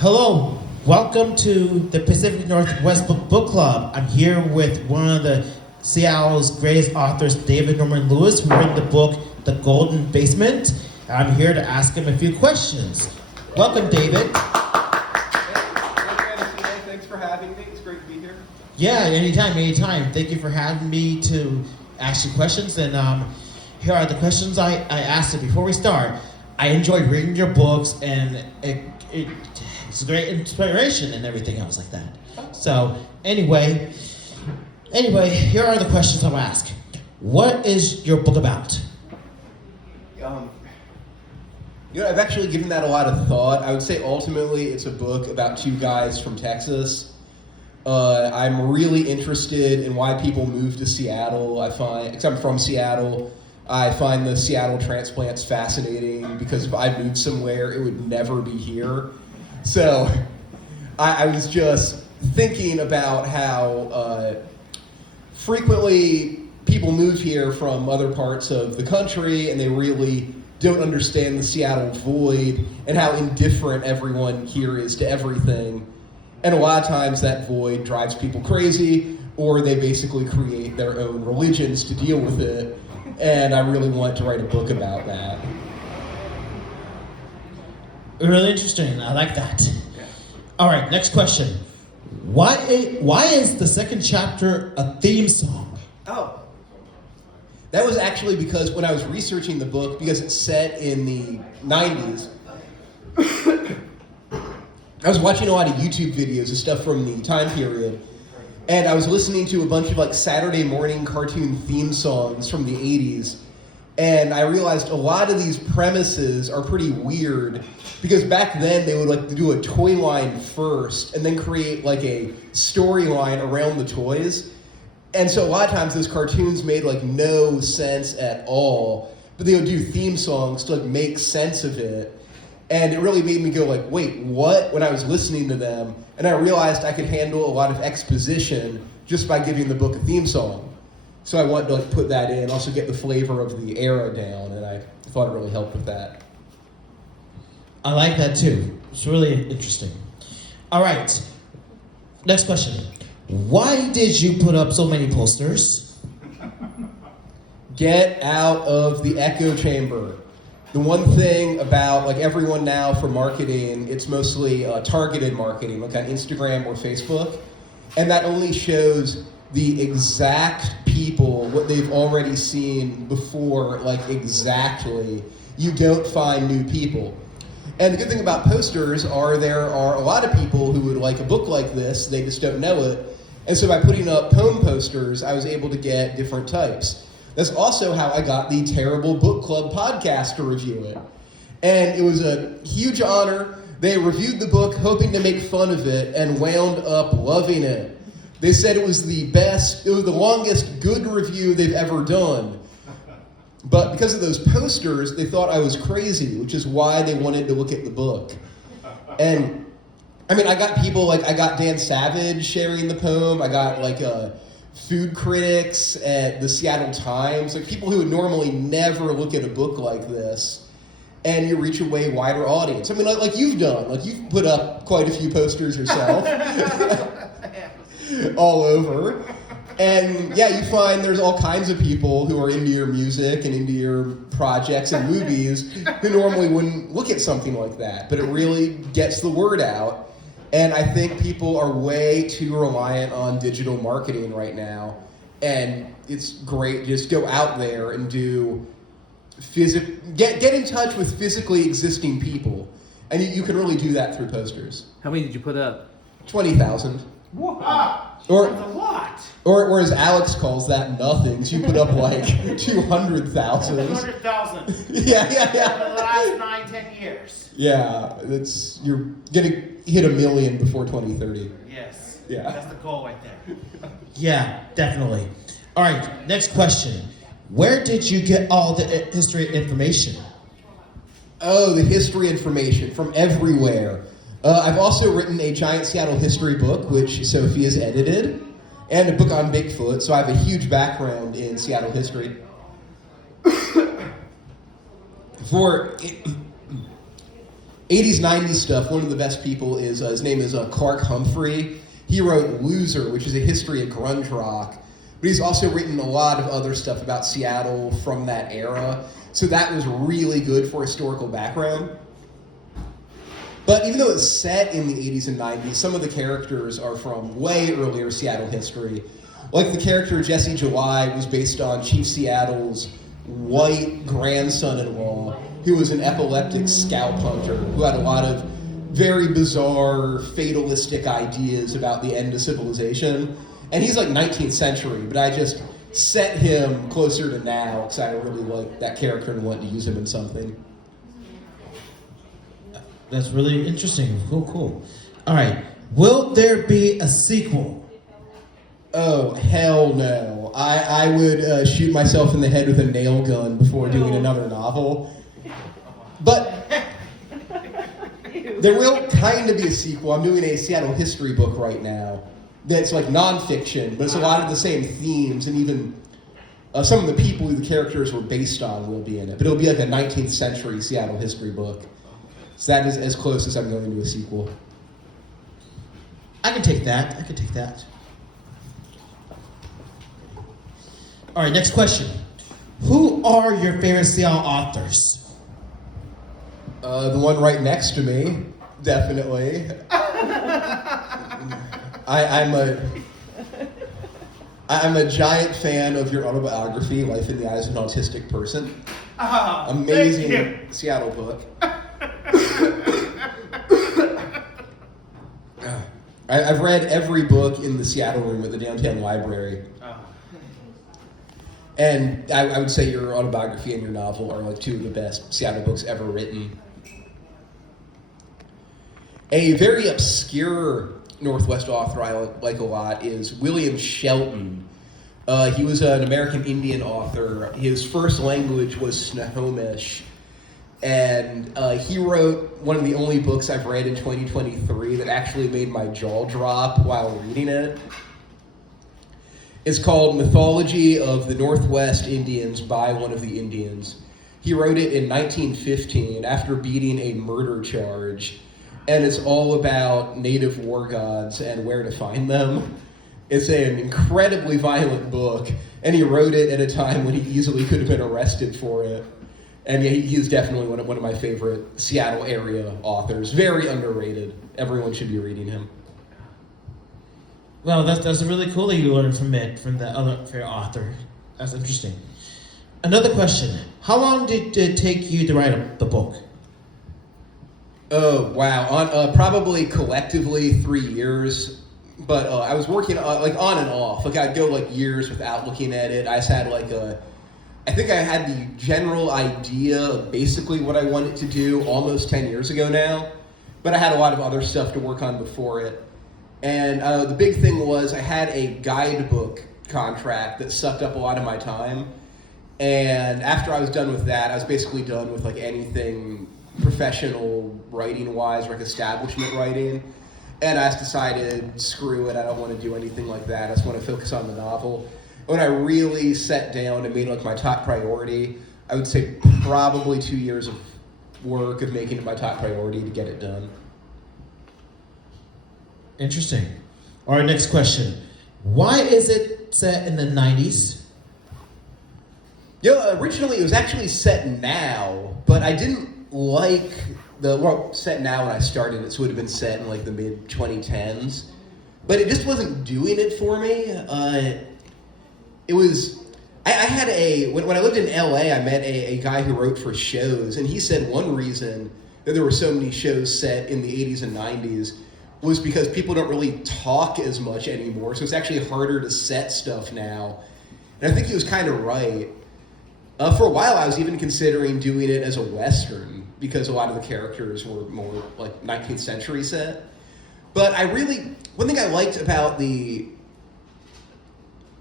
Hello, welcome to the Pacific Northwest Book Club. I'm here with one of the Seattle's greatest authors, David Norman Lewis, who wrote the book, The Golden Basement. I'm here to ask him a few questions. Welcome, David. Thanks for having me. It's great to be here. Yeah, anytime. Thank you for having me to ask you questions. And here are the questions I asked you before we start. I enjoyed reading your books, and it's a great inspiration and everything else like that. So anyway, here are the questions I'll ask. What is your book about? I've actually given that a lot of thought. I would say ultimately it's a book about two guys from Texas. I'm really interested in why people move to Seattle. Because I'm from Seattle, I find the Seattle transplants fascinating because if I moved somewhere, it would never be here. So I was just thinking about how frequently people move here from other parts of the country and they really don't understand the Seattle void and how indifferent everyone here is to everything. And a lot of times that void drives people crazy, or they basically create their own religions to deal with it. And I really want to write a book about that. Really interesting. I like that. All right, next question. Why is the second chapter a theme song? Oh. That was actually because when I was researching the book, because it's set in the 90s, I was watching a lot of YouTube videos of stuff from the time period, and I was listening to a bunch of Saturday morning cartoon theme songs from the 80s, and I realized a lot of these premises are pretty weird, because back then they would do a toy line first, and then create a storyline around the toys. And so a lot of times those cartoons made no sense at all, but they would do theme songs to make sense of it. And it really made me go wait, what? When I was listening to them, and I realized I could handle a lot of exposition just by giving the book a theme song. So I wanted to put that in, also get the flavor of the era down, and I thought it really helped with that. I like that too. It's really interesting. All right, next question. Why did you put up so many posters? Get out of the echo chamber. The one thing about everyone now for marketing, it's mostly targeted marketing, on Instagram or Facebook, and that only shows the exact people, what they've already seen before, exactly. You don't find new people. And the good thing about posters there are a lot of people who would like a book like this, they just don't know it. And so by putting up poem posters, I was able to get different types. That's also how I got the Terrible Book Club podcast to review it. And it was a huge honor. They reviewed the book hoping to make fun of it and wound up loving it. They said it was the longest good review they've ever done. But because of those posters, they thought I was crazy, which is why they wanted to look at the book. And I got people I got Dan Savage sharing the poem. I got food critics at the Seattle Times, people who would normally never look at a book like this, and you reach a way wider audience. Like you've done, you've put up quite a few posters yourself, all over. And yeah, you find there's all kinds of people who are into your music and into your projects and movies who normally wouldn't look at something like that, but it really gets the word out. And I think people are way too reliant on digital marketing right now. And it's great to just go out there and get in touch with physically existing people. And you can really do that through posters. How many did you put up? 20,000. Wow. Or that's a lot. Or as Alex calls that, nothings. You put up 200,000. 200,000. Yeah. For the last 9-10 years. Yeah, you're gonna hit 1 million before 2030. Yes. Yeah. That's the goal right there. Yeah, definitely. All right, next question. Where did you get all the history information? Oh, the history information from everywhere. I've also written a giant Seattle history book, which Sophie has edited, and a book on Bigfoot, so I have a huge background in Seattle history. 80s, 90s stuff, one of the best people is, his name is Clark Humphrey. He wrote Loser, which is a history of grunge rock, but he's also written a lot of other stuff about Seattle from that era. So that was really good for historical background. But even though it's set in the 80s and 90s, some of the characters are from way earlier Seattle history. Like the character Jesse July was based on Chief Seattle's white grandson-in-law, who was an epileptic scalp hunter, who had a lot of very bizarre, fatalistic ideas about the end of civilization. And he's like 19th century, but I just set him closer to now because I really like that character and wanted to use him in something. That's really interesting. Cool. All right. Will there be a sequel? Oh, hell no. I would shoot myself in the head with a nail gun before doing another novel. But there will kind of be a sequel. I'm doing a Seattle history book right now that's like nonfiction, but it's a lot of the same themes, and even some of the people who the characters were based on will be in it. But it'll be like a 19th century Seattle history book. So that is as close as I'm going to a sequel. I can take that. All right, next question. Who are your favorite Seattle authors? The one right next to me, definitely. I'm a giant fan of your autobiography, Life in the Eyes of an Autistic Person. Amazing Seattle book. I've read every book in the Seattle room at the downtown library. And I would say your autobiography and your novel are like two of the best Seattle books ever written. A very obscure Northwest author I like a lot is William Shelton. He was an American Indian author. His first language was Snohomish. And he wrote one of the only books I've read in 2023 that actually made my jaw drop while reading it. It's called Mythology of the Northwest Indians by one of the Indians. He wrote it in 1915 after beating a murder charge, and it's all about native war gods and where to find them. It's an incredibly violent book, and he wrote it at a time when he easily could have been arrested for it. And yeah, he's definitely one of my favorite Seattle area authors. Very underrated. Everyone should be reading him. Well, that's really cool that you learned from the other favorite author. That's interesting. Another question. How long did it take you to write the book? Oh, wow. On probably collectively 3 years. But I was working on and off. Like I'd go years without looking at it. I just had I think I had the general idea of basically what I wanted to do almost 10 years ago now, but I had a lot of other stuff to work on before it. And the big thing was I had a guidebook contract that sucked up a lot of my time. And after I was done with that, I was basically done with anything professional writing-wise, establishment writing. And I just decided, screw it, I don't want to do anything like that. I just want to focus on the novel. When I really sat down and made my top priority, I would say probably 2 years of work of making it my top priority to get it done. Interesting. All right, next question. Why is it set in the 90s? Originally it was actually set now, but I didn't like set now when I started it, so it would have been set in the mid-2010s. But it just wasn't doing it for me. It was, I had when I lived in LA, I met a guy who wrote for shows, and he said one reason that there were so many shows set in the 80s and 90s was because people don't really talk as much anymore, so it's actually harder to set stuff now. And I think he was kind of right. For a while, I was even considering doing it as a Western, because a lot of the characters were more 19th century set. But one thing I liked about the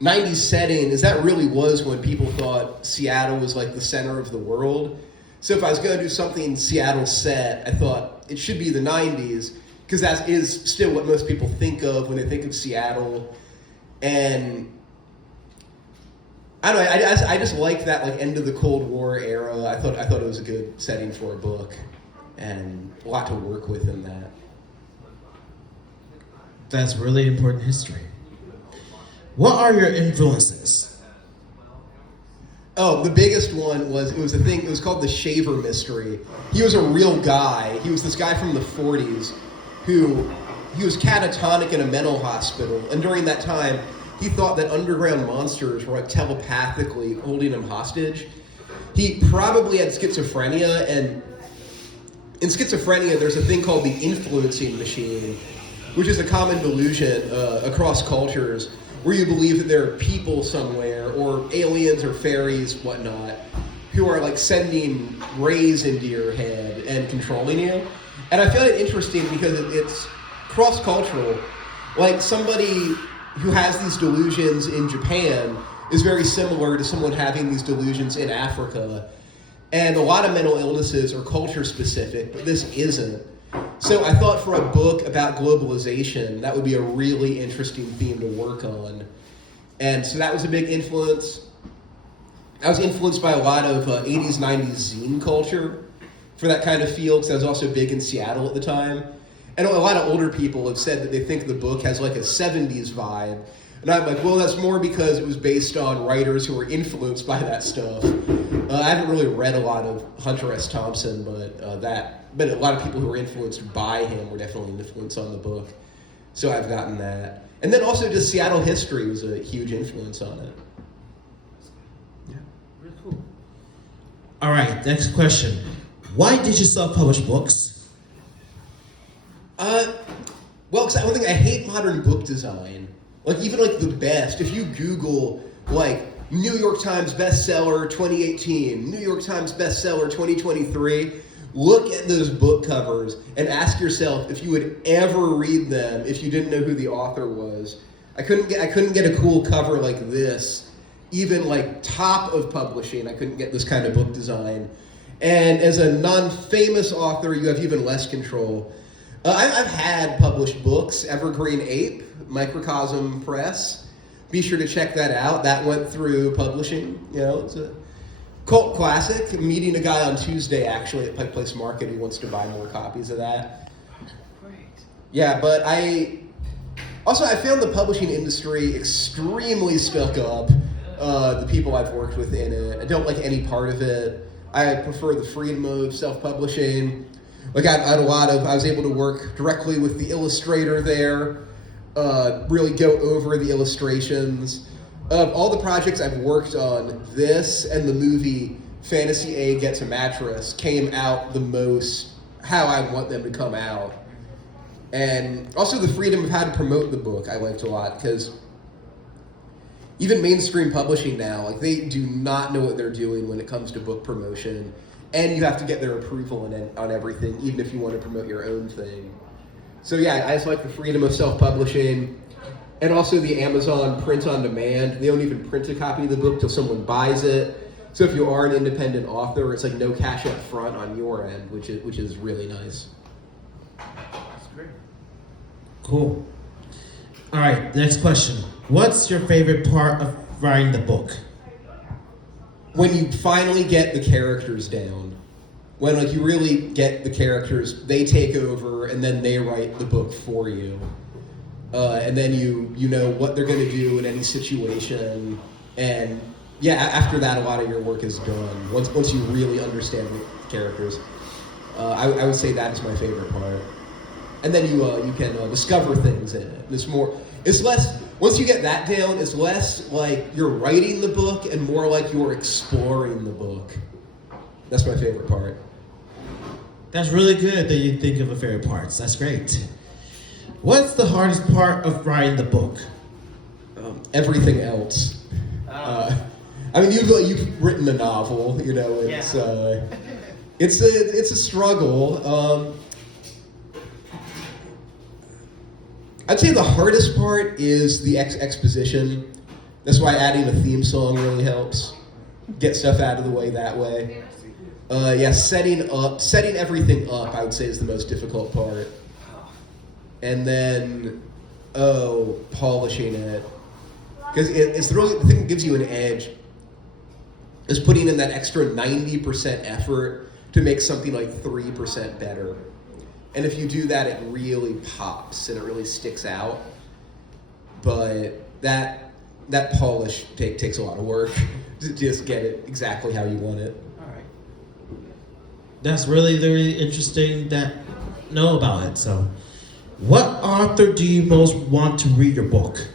90s setting is that really was when people thought Seattle was the center of the world. So if I was going to do something Seattle set, I thought it should be the 90s, because that is still what most people think of when they think of Seattle. And I don't know, I just liked that end of the Cold War era. I thought it was a good setting for a book. and a lot to work with in that. That's really important history. What are your influences? Oh, the biggest one was, it was called the Shaver Mystery. He was a real guy. He was this guy from the 40s who, he was catatonic in a mental hospital, and during that time, he thought that underground monsters were like telepathically holding him hostage. He probably had schizophrenia, and in schizophrenia, there's a thing called the influencing machine, which is a common delusion across cultures, where you believe that there are people somewhere, or aliens or fairies, whatnot, who are like sending rays into your head and controlling you. And I find it interesting because it's cross-cultural. Like, somebody who has these delusions in Japan is very similar to someone having these delusions in Africa. And a lot of mental illnesses are culture-specific, but this isn't. So I thought for a book about globalization, that would be a really interesting theme to work on. And so that was a big influence. I was influenced by a lot of 80s, 90s zine culture for that kind of feel, because I was also big in Seattle at the time. And a lot of older people have said that they think the book has like a 70s vibe. And I'm like, well, that's more because it was based on writers who were influenced by that stuff. I haven't really read a lot of Hunter S. Thompson, but a lot of people who were influenced by him were definitely an influence on the book. So I've gotten that. And then also just Seattle history was a huge influence on it. Yeah, really cool. All right, next question. Why did you self-publish books? Well, because one thing, I hate modern book design. Like, even like the best, if you Google like New York Times bestseller 2018, New York Times bestseller 2023, look at those book covers and ask yourself if you would ever read them if you didn't know who the author was. I couldn't get a cool cover like this, even like top of publishing. I couldn't get this kind of book design. And as a non-famous author, you have even less control. I've had published books, Evergreen Ape, Microcosm Press. Be sure to check that out. That went through publishing. You know, it's a cult classic. I'm meeting a guy on Tuesday, actually, at Pike Place Market who wants to buy more copies of that. Great. Yeah, but I found the publishing industry extremely stuck up. The people I've worked with in it, I don't like any part of it. I prefer the freedom of self-publishing. Like, I was able to work directly with the illustrator there, really go over the illustrations. Of all the projects I've worked on, this and the movie Fantasy A Gets a Mattress came out the most how I want them to come out. And also the freedom of how to promote the book I liked a lot, because even mainstream publishing now, like, they do not know what they're doing when it comes to book promotion. And you have to get their approval on everything, even if you want to promote your own thing. So yeah, I just like the freedom of self-publishing. And also the Amazon print on demand. They don't even print a copy of the book till someone buys it. So if you are an independent author, it's like no cash up front on your end, which is really nice. That's great. Cool. All right, next question. What's your favorite part of writing the book? When you finally get the characters down, when like you really get the characters, they take over and then they write the book for you. And then you know what they're going to do in any situation. And yeah, after that, a lot of your work is done. Once you really understand the characters, I would say that is my favorite part. And then you can discover things in it. It's less. Once you get that down, it's less like you're writing the book and more like you're exploring the book. That's my favorite part. That's really good that you think of the favorite parts. That's great. What's the hardest part of writing the book? Everything else. I mean, you've written a novel. You know, it's a struggle. I'd say the hardest part is the exposition. That's why adding a theme song really helps. Get stuff out of the way that way. Setting everything up, I would say, is the most difficult part. And then, polishing it. Because it's really the thing that gives you an edge is putting in that extra 90% effort to make something like 3% better. And if you do that, it really pops and it really sticks out. But that polish takes a lot of work to just get it exactly how you want it. All right. That's really, really interesting to know about it. So, what author do you most want to read your book?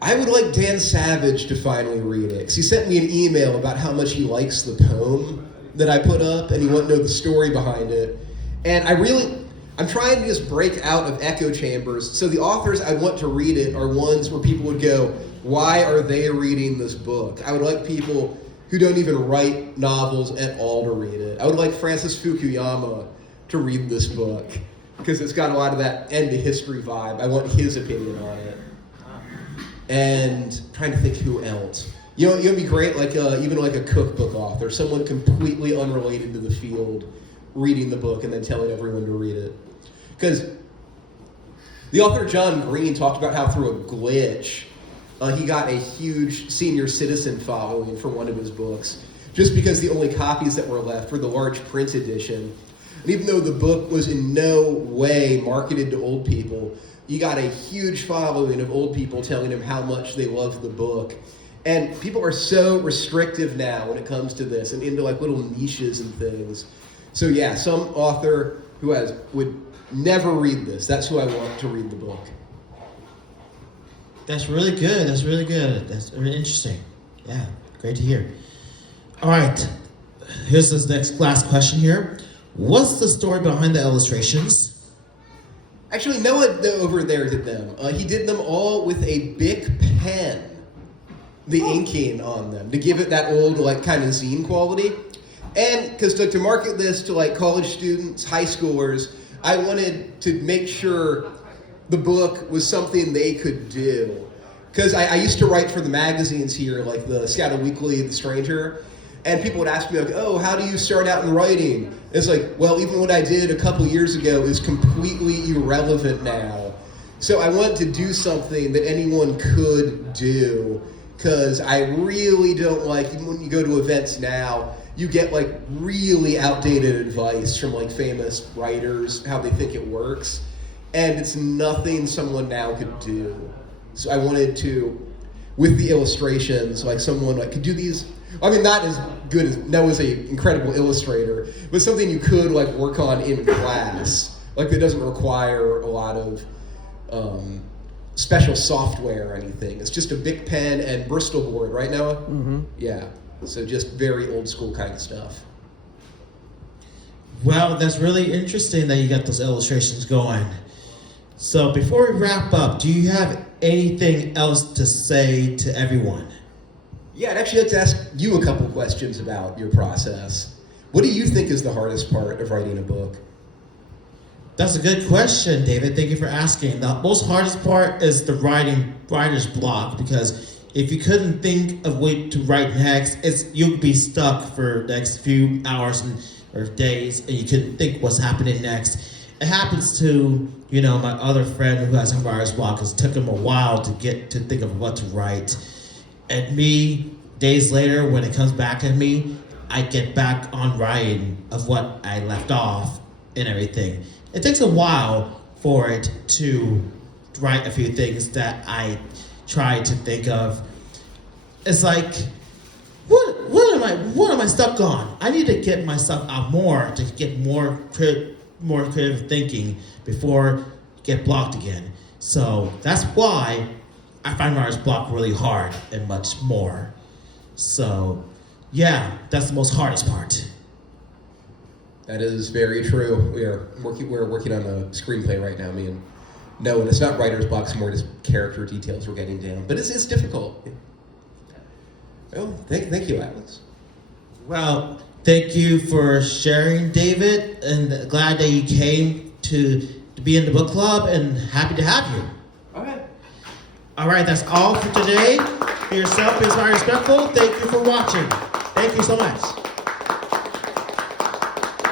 I would like Dan Savage to finally read it, because he sent me an email about how much he likes the poem that I put up, and he wanted to know the story behind it. And I'm trying to just break out of echo chambers, so the authors I want to read it are ones where people would go, why are they reading this book? I would like people who don't even write novels at all to read it. I would like Francis Fukuyama to read this book, because it's got a lot of that end of history vibe. I want his opinion on it. And I'm trying to think who else. You know, it'd be great, like even like a cookbook author, someone completely unrelated to the field, reading the book and then telling everyone to read it. Because the author John Green talked about how through a glitch, he got a huge senior citizen following for one of his books, just because the only copies that were left were the large print edition. And even though the book was in no way marketed to old people, you got a huge following of old people telling him how much they loved the book. And people are so restrictive now when it comes to this and into like little niches and things. So yeah, some author who would never read this, that's who I want to read the book. That's really good. That's really good. That's really interesting. Yeah, great to hear. All right, here's this next last question here. What's the story behind the illustrations? Actually, Noah over there did them. He did them all with a Bic pen, the inking on them, to give it that old, like, kind of zine quality. And because to market this to, like, college students, high schoolers, I wanted to make sure the book was something they could do. Because I used to write for the magazines here, like the Seattle Weekly, The Stranger, and people would ask me, like, oh, how do you start out in writing? And it's like, well, even what I did a couple years ago is completely irrelevant now. So I wanted to do something that anyone could do, because I really don't like, even when you go to events now, you get like really outdated advice from like famous writers, how they think it works. And it's nothing someone now could do. So I wanted to, with the illustrations, like someone like could do these. I mean, not as good as Noah's an incredible illustrator, but something you could like work on in class, like that doesn't require a lot of special software or anything. It's just a Bic pen and Bristol board, right, Noah? Mm-hmm. Yeah. So just very old school kind of stuff. Well, that's really interesting that you got those illustrations going. So before we wrap up, do you have anything else to say to everyone? Yeah, I'd actually like to ask you a couple questions about your process. What do you think is the hardest part of writing a book? That's a good question, David. Thank you for asking. The most hardest part is the writer's block, because if you couldn't think of what to write next, you'd be stuck for the next few hours or days, and you couldn't think what's happening next. It happens to, my other friend who has a writer's block. It took him a while to get to think of what to write. And me, days later, when it comes back at me, I get back on writing of what I left off and everything. It takes a while for it to write a few things that I try to think of. It's like, what am I stuck on? I need to get myself out more to get more creative thinking before I get blocked again. So that's why I find writer's block really hard and much more. So yeah, that's the most hardest part. That is very true. We're working on a screenplay right now, me and Noah, and it's not writer's block, it's more just character details we're getting down. But it's difficult. Well, thank you, Alex. Well, thank you for sharing, David, and glad that you came to be in the book club, and happy to have you. All right, that's all for today. Be yourself, be inspired, respectful. Thank you for watching. Thank you so much.